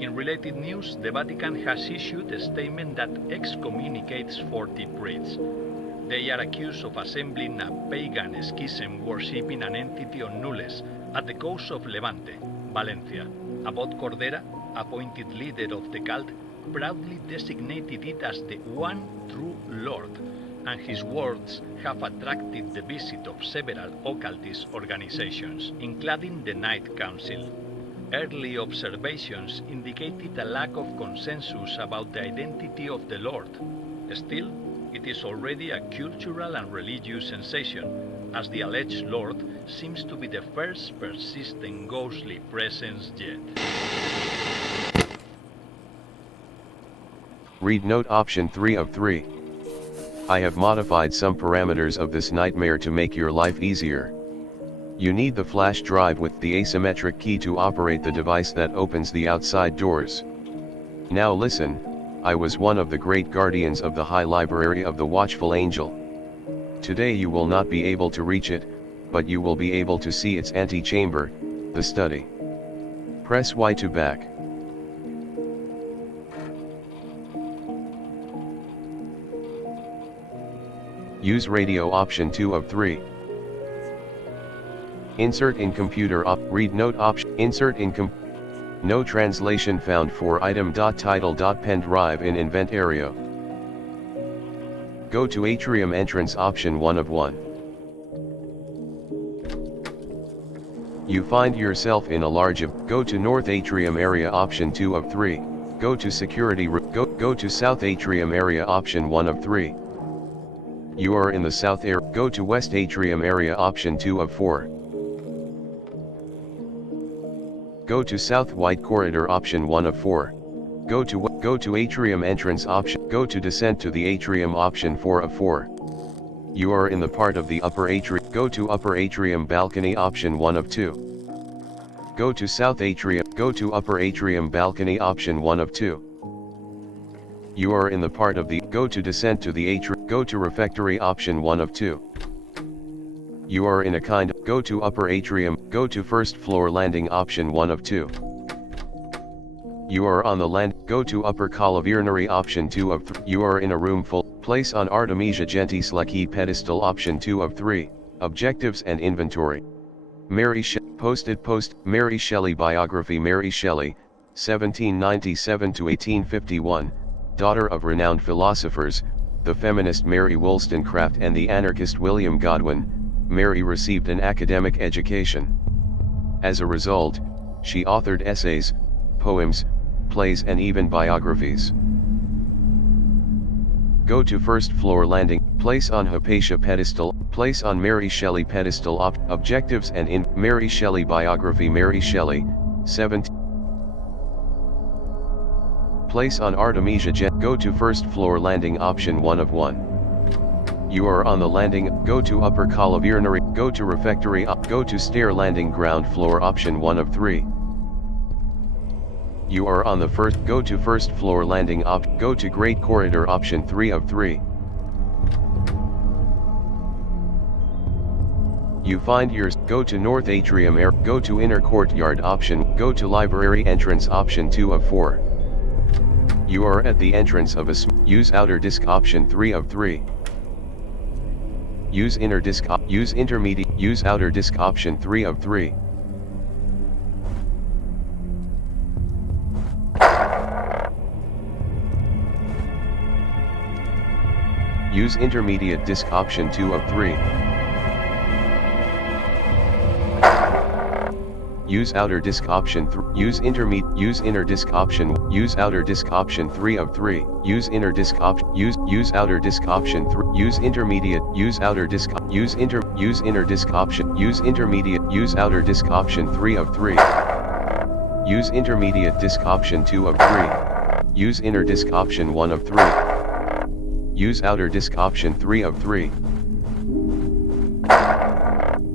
In related news, the Vatican has issued a statement that excommunicates 40 priests. They are accused of assembling a pagan schism worshipping an entity on Nules at the coast of Levante, Valencia. Abbot Cordera, appointed leader of the cult, proudly designated it as the one true Lord, and his words have attracted the visit of several occultist organizations, including the Night Council. Early observations indicated a lack of consensus about the identity of the Lord. Still, it is already a cultural and religious sensation, as the alleged Lord seems to be the first persistent ghostly presence yet. Read note option 3 of 3. I have modified some parameters of this nightmare to make your life easier. You need the flash drive with the asymmetric key to operate the device that opens the outside doors. Now listen, I was one of the great guardians of the High Library of the Watchful Angel. Today you will not be able to reach it, but you will be able to see its antechamber, the study. Press Y to back. Use radio option 2 of 3. Insert in computer read note option. Insert in no translation found for item.title.pen drive in invent area. Go to Atrium entrance option 1 of 1. You find yourself in a large go to North Atrium area option 2 of 3. Go to security go to South Atrium area option 1 of 3. You are in the South area. Go to West Atrium area option 2 of 4. Go to South White Corridor option 1 of 4. Go to Atrium entrance option. Go to Descent to the Atrium option 4 of 4. You are in the part of the Upper Atrium. Go to Upper Atrium balcony option 1 of 2. Go to South Atrium. Go to Upper Atrium balcony option 1 of 2. You are in the part of the. Go to Descent to the Atrium. Go to Refectory option 1 of 2. You are in a kind. Go to Upper Atrium. Go to First Floor landing option 1 of 2. You are on the land. Go to Upper Calaviernary option 2 of 3. You are in a room full. Place on Artemisia Gentis Lucky pedestal option 2 of 3. Objectives and inventory. Mary Shelley biography. Mary Shelley, 1797 to 1851, daughter of renowned philosophers, the feminist Mary Wollstonecraft and the anarchist William Godwin. Mary received an academic education. As a result, she authored essays, poems, plays and even biographies. Go to first floor landing, place on Hypatia pedestal, place on Mary Shelley pedestal. Objectives and in Mary Shelley biography. Mary Shelley, 17. Place on Artemisia jet. Go to first floor landing. Option 1 of 1. You are on the landing. Go to upper urinary. Go to refectory. Go to stair landing. Ground floor. Option 1 of 3. You are on the first. Go to first floor landing. Go to great corridor. Option 3 of 3. You find yours. Go to north atrium air. Go to inner courtyard. Option. Go to library entrance. Option 2 of 4. You are at the entrance of a use outer disk. Option 3 of 3. Use inner disk. Use intermediate. Use outer disk. Option 3 of 3. Use intermediate disk. Option 2 of 3. Use outer disk. Option 3. Use inner disk. Option. Use outer disk. Option 3 of 3. Use inner disk. Option. Use outer disk. Option 3. Use intermediate. Use outer disk. Use inner disk. Option. Use intermediate. Use outer disk. Option 3 of 3. Use intermediate disk. Option 2 of 3. Use inner disk. Option 1 of 3. Use outer disk. Option 3 of 3.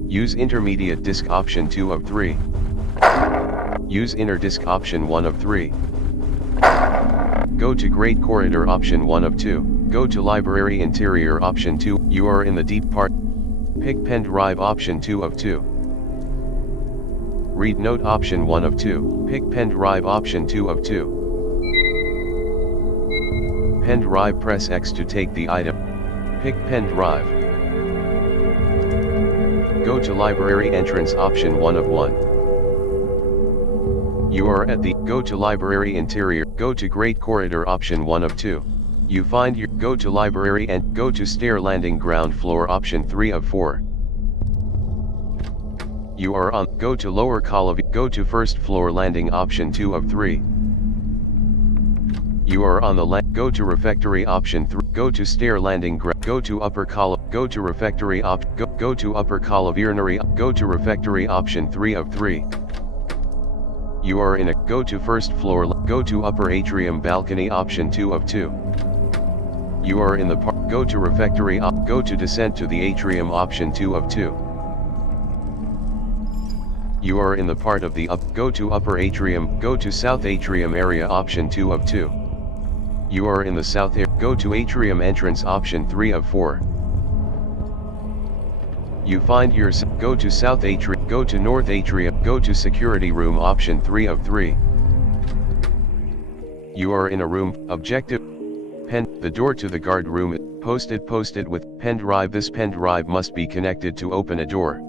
Use intermediate disk. Option 2 of 3. Use inner disk. Option 1 of 3. Go to great corridor. Option 1 of 2. Go to library interior. Option 2. You are in the deep part. Pick pen drive. Option 2 of 2. Read note. Option 1 of 2. Pick pen drive. Option 2 of 2. Pen drive. Press X to take the item. Pick pen drive. Go to library entrance. Option 1 of 1. You are at the. Go to library interior. Go to great corridor. Option 1 of 2. You find your. Go to library and go to stair landing. Ground floor. Option 3 of 4. You are on. Go to lower column. Go to first floor landing. Option 2 of 3. You are on the go to refectory. Option 3. Go to stair landing. Go to upper column. Go to refectory. Go to upper urinary. Go to refectory. Option 3 of 3. You are in a. Go to first floor. Go to upper atrium balcony. Option 2 of 2. You are in the park. Go to refectory. Go to descent to the atrium. Option 2 of 2. You are in the part of the up. Go to upper atrium. Go to south atrium area. Option 2 of 2. You are in the south area. Go to atrium entrance. Option 3 of 4. You find your. Go to south atrium. Go to north atrium. Go to security room. Option 3 of 3. You are in a room. Objective. Pen. The door to the guard room. Posted with pen drive. This pen drive must be connected to open a door.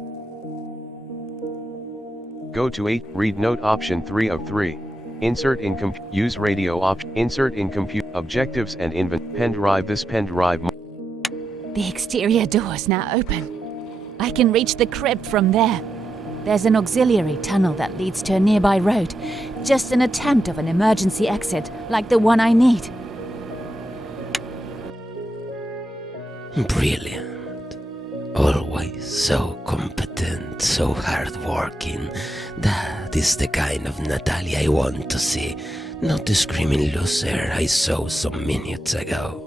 Go to 8. Read note. Option 3 of 3. Insert in use radio option. Insert in compute. Objectives and pen drive. This pen drive. The exterior door is now open. I can reach the crypt from there. There's an auxiliary tunnel that leads to a nearby road. Just an attempt of an emergency exit, like the one I need. Brilliant. Always so competent, so hardworking. That is the kind of Natalia I want to see, not the screaming loser I saw some minutes ago.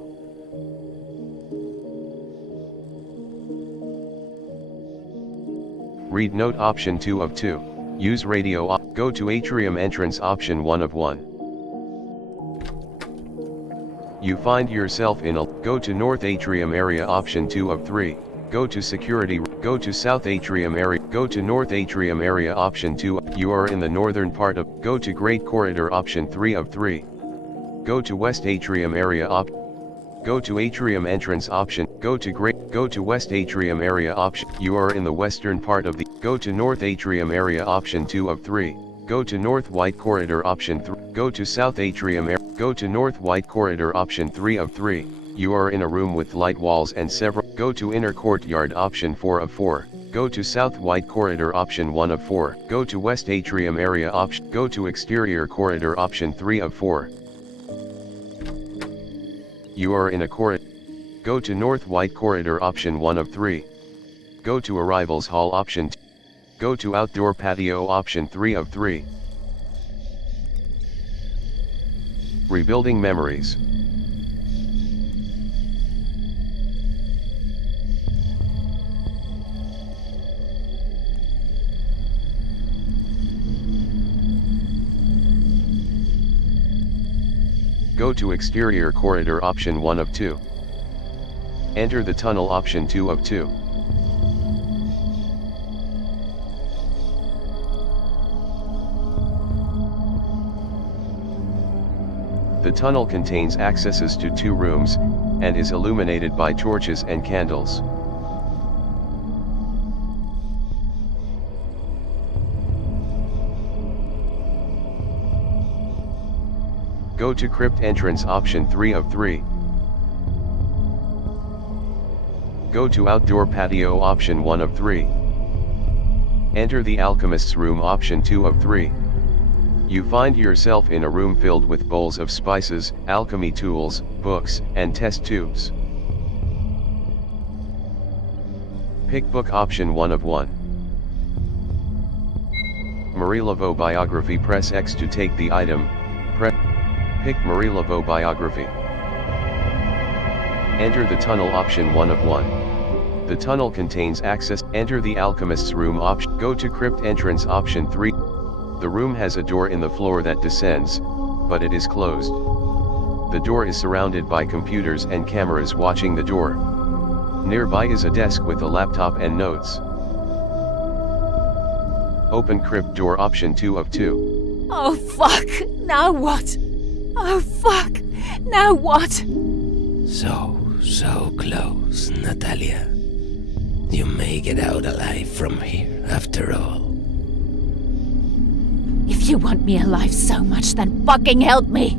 Read note. Option 2 of 2. Use radio. Go to atrium entrance. Option 1 of 1. You find yourself in a. Go to north atrium area. Option 2 of 3. Go to security. Go to south atrium area. Go to north atrium area. Option 2. You are in the northern part of. Go to great corridor. Option 3 of 3. Go to west atrium area. Go to atrium entrance option, go to west atrium area option, you are in the western part of the, go to north atrium area option 2 of 3, go to north white corridor option 3, go to south atrium area, go to north white corridor option 3 of 3, you are in a room with light walls and several, go to inner courtyard option 4 of 4, go to south white corridor option 1 of 4, go to west atrium area option, go to exterior corridor option 3 of 4. You are in a corridor. Go to north white corridor option 1 of 3. Go to arrivals hall option 2. Go to outdoor patio option 3 of 3. Rebuilding memories. Go to exterior corridor option 1 of 2. Enter the tunnel option 2 of 2. The tunnel contains accesses to 2 rooms, and is illuminated by torches and candles. Go to crypt entrance option 3 of 3. Go to outdoor patio option 1 of 3. Enter the alchemist's room option 2 of 3. You find yourself in a room filled with bowls of spices, alchemy tools, books, and test tubes. Pick book option 1 of 1. Marie Laveau biography, press X to take the item. Pick Marie Laveau biography. Enter the tunnel option 1 of 1. The tunnel contains access. Enter the alchemist's room option. Go to crypt entrance option 3. The room has a door in the floor that descends, but it is closed. The door is surrounded by computers and cameras watching the door. Nearby is a desk with a laptop and notes. Open crypt door option 2 of 2. Oh fuck! Now what? Oh fuck! Now what? So close, Natalia. You may get out alive from here after all. If you want me alive so much, then fucking help me!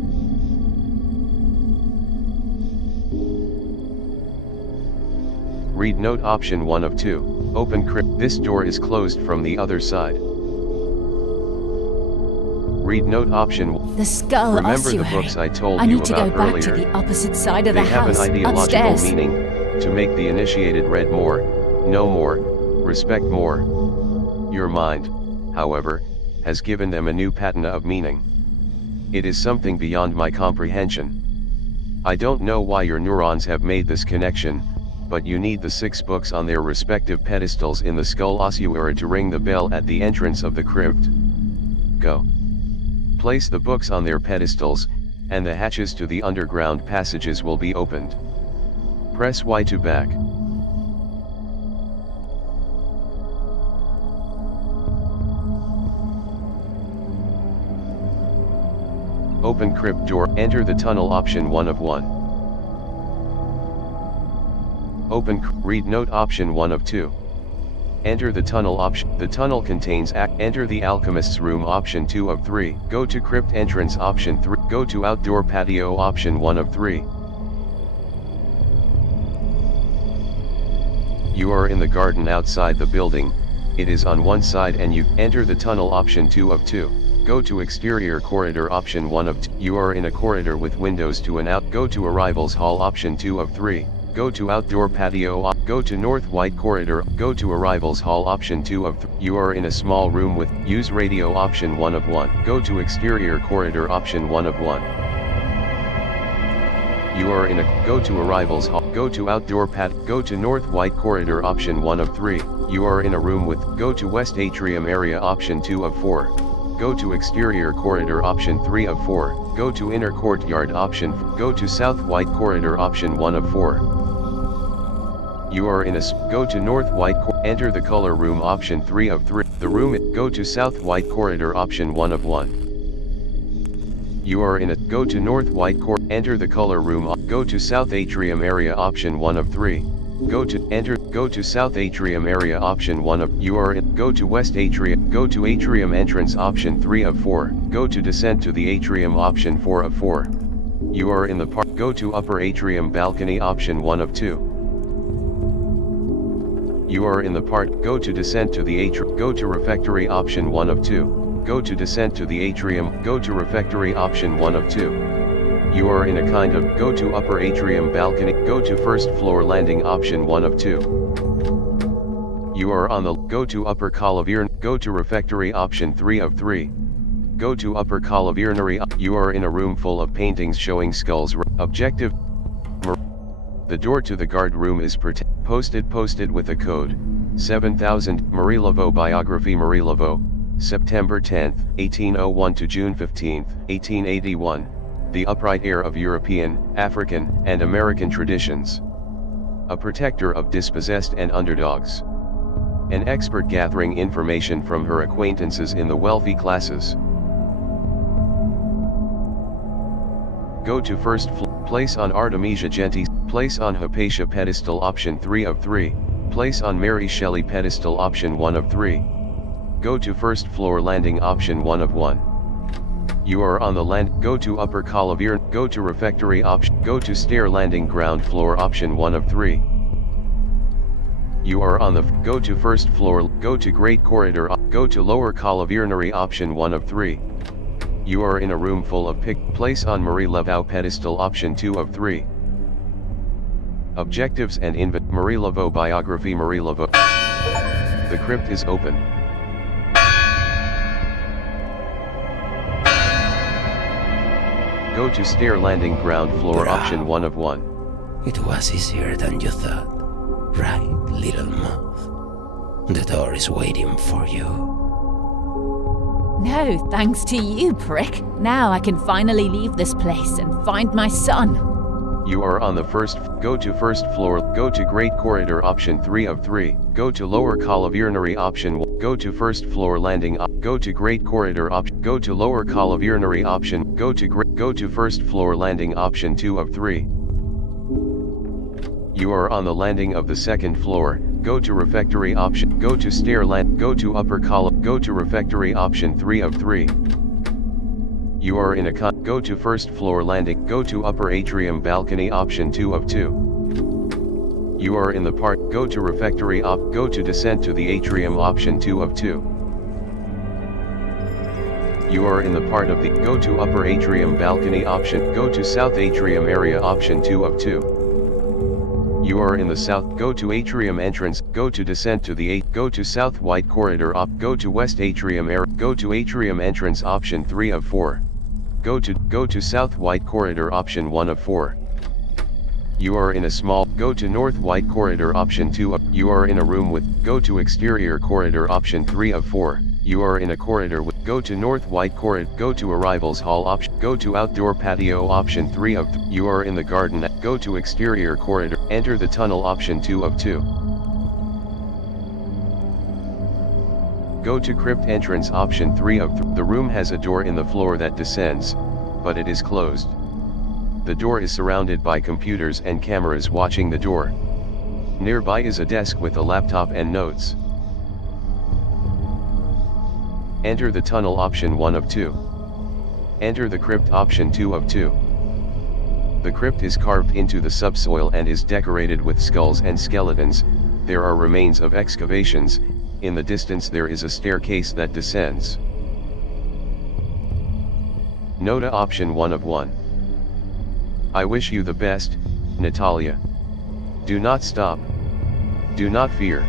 Read note option 1 of 2. Open crypt. This door is closed from the other side. Read note option 1. The skull Remember the ossuary. books I told I you need to go about back earlier. to the opposite side of the They have house, an ideological upstairs. meaning, to make the initiated read more, know more, respect more. Your mind, however, has given them a new patina of meaning. It is something beyond my comprehension. I don't know why your neurons have made this connection, but you need the 6 books on their respective pedestals in the skull ossuary to ring the bell at the entrance of the crypt. Go. Place the books on their pedestals, and the hatches to the underground passages will be opened. Press Y to back. Open crypt door. Enter the tunnel option 1 of 1. Read note option 1 of 2. Enter the tunnel option. The tunnel contains enter the alchemist's room option 2 of 3. Go to crypt entrance option 3. Go to outdoor patio option 1 of 3. You are in the garden outside the building. It is on one side and you enter the tunnel option 2 of 2. Go to exterior corridor option 1 of 2. You are in a corridor with windows to and out. Go to arrivals hall option 2 of 3. Go to outdoor patio. Go to north white corridor. Go to arrivals hall option 2 of 3. You are in a small room with use radio option 1 of 1. Go to exterior corridor option 1 of 1. You are in a go to arrivals hall. Go to outdoor go to north white corridor option 1 of 3. You are in a room with go to west atrium area option 2 of 4. Go to exterior corridor option 3 of 4. Go to inner courtyard option. Go to south white corridor option 1 of 4. You are in a go to north white enter the color room option 3 of 3. The room go to south white corridor option 1 of 1. You are in a go to north white core. Enter the color room. Go to south atrium area option 1 of 3. Go to south atrium area option 1 of. You are in. Go to west atrium. Go to atrium entrance option 3 of 4. Go to descent to the atrium option 4 of 4. You are in the park. Go to upper atrium balcony option 1 of 2. You are in the part. Go to descent to the atrium. Go to refectory option 1 of 2. Go to descent to the atrium. Go to refectory option 1 of 2. You are in a kind of. Go to upper atrium balcony. Go to first floor landing option 1 of 2. You are on the. Go to upper column. Go to refectory option 3 of 3. Go to upper column. You are in a room full of paintings showing skulls. Objective. The door to the guard room is posted with a code 7000. Marie Laveau biography. Marie Laveau, September 10, 1801 to June 15, 1881. The upright heir of European, African, and American traditions. A protector of dispossessed and underdogs. An expert gathering information from her acquaintances in the wealthy classes. Go to first place on Artemisia Gentis. Place on Hypatia pedestal option 3 of 3. Place on Mary Shelley pedestal option 1 of 3. Go to first floor landing option 1 of 1. You are on the land. Go to upper column. Go to refectory option. Go to stair landing ground floor option 1 of 3. You are on the. Go to first floor. Go to great corridor. Go to lower column option 1 of 3. You are in a room full of place on Marie Laveau pedestal option 2 of 3. Objectives and Marie Laveau biography. Marie Laveau. The crypt is open. Go to stair landing ground floor option 1 of 1. It was easier than you thought, right, little moth? The door is waiting for you. No, thanks to you, prick. Now I can finally leave this place and find my son. You are on the first. Go to first floor. Go to great corridor option 3 of 3. Go to lower column option 1. Go to first floor landing. Go to great corridor option. Go to lower column option. Go to first floor landing option 2 of 3. You are on the landing of the second floor. Go to refectory option. Go to stair land. Go to upper column. Go to refectory option 3 of 3. You are in a go to first floor landing. Go to upper atrium balcony option 2 of 2. You are in the part. Go to refectory go to descent to the atrium option 2 of 2. You are in the part of the. Go to upper atrium balcony option. Go to south atrium area option 2 of 2. You are in the south. Go to atrium entrance. Go to descent to the 8. Go to south white corridor go to west atrium area. Go to atrium entrance option 3 of 4. Go to south white corridor option 1 of 4. You are in a small. Go to north white corridor option 2 of. You are in a room with. Go to exterior corridor option 3 of 4. You are in a corridor with. Go to north white corridor. Go to arrivals hall option. Go to outdoor patio option 3 of. You are in the garden. Go to exterior corridor. Enter the tunnel option 2 of 2. Go to crypt entrance option 3 of 3. The room has a door in the floor that descends, but it is closed. The door is surrounded by computers and cameras watching the door. Nearby is a desk with a laptop and notes. Enter the tunnel option 1 of 2. Enter the crypt option 2 of 2. The crypt is carved into the subsoil and is decorated with skulls and skeletons. There are remains of excavations. In the distance there is a staircase that descends. Nota option 1 of 1. I wish you the best, Natalia. Do not stop. Do not fear.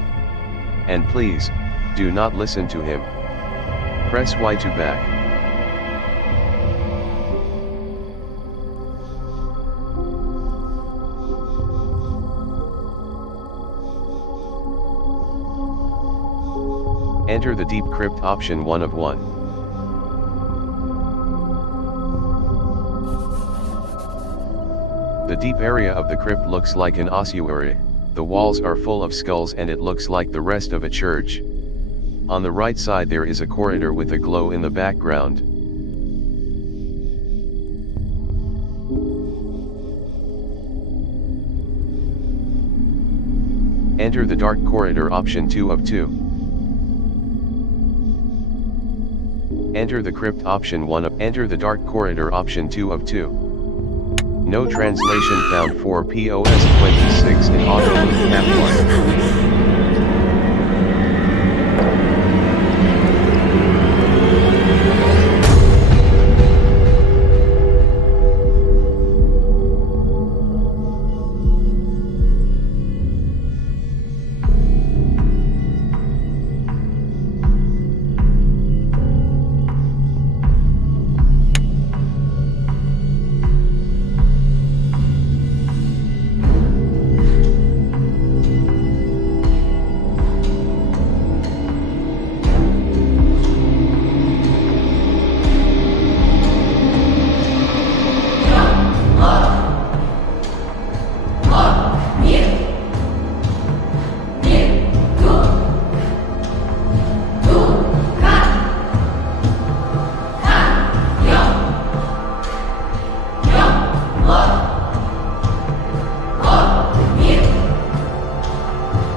And please, do not listen to him. Press Y to back. Enter the deep crypt option 1 of 1. The deep area of the crypt looks like an ossuary. The walls are full of skulls and it looks like the rest of a church. On the right side there is a corridor with a glow in the background. Enter the dark corridor option 2 of 2. Enter the crypt option 1 of. Enter the dark corridor option 2 of 2. No translation found for POS 26 in Auto Half-Life.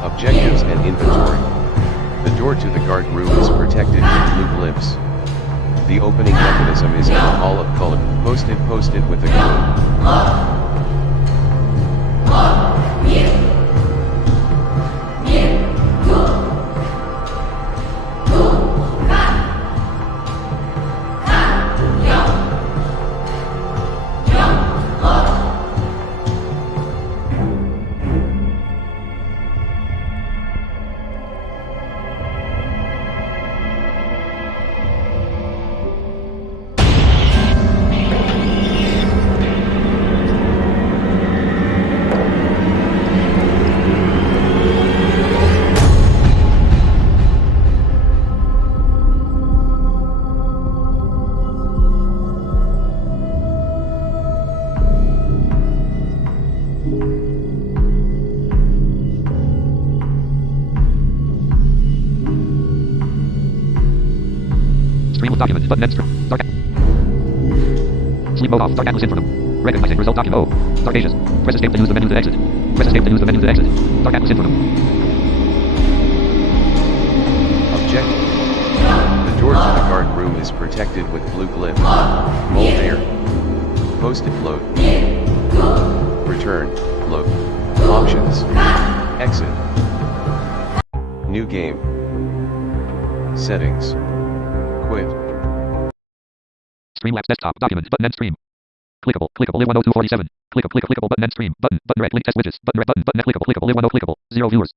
Objectives and inventory. The door to the guard room is protected with blue glyphs. The opening mechanism is in olive color, posted with a glue. Stream with document. Button end stream. Dark. Sleep mode off. Dark Atlas Infernum. Recognizing result document. O. Dark Ages. Press escape to use the menu to exit. Press escape to use the menu to exit. Dark Atlas Infernum. Objective. The door to the guard room is protected with blue glyph. Mold air. Posted float. Return. Float. Options. Exit. New game. Settings. Quit. Streamlabs desktop document. Button end stream. Clickable. Clickable. Live 10247. Clickable. Clickable. Button end stream. Button. Button red. Link test widgets. Button red. Button. Button clickable. Clickable. Live 10 clickable. 0 viewers.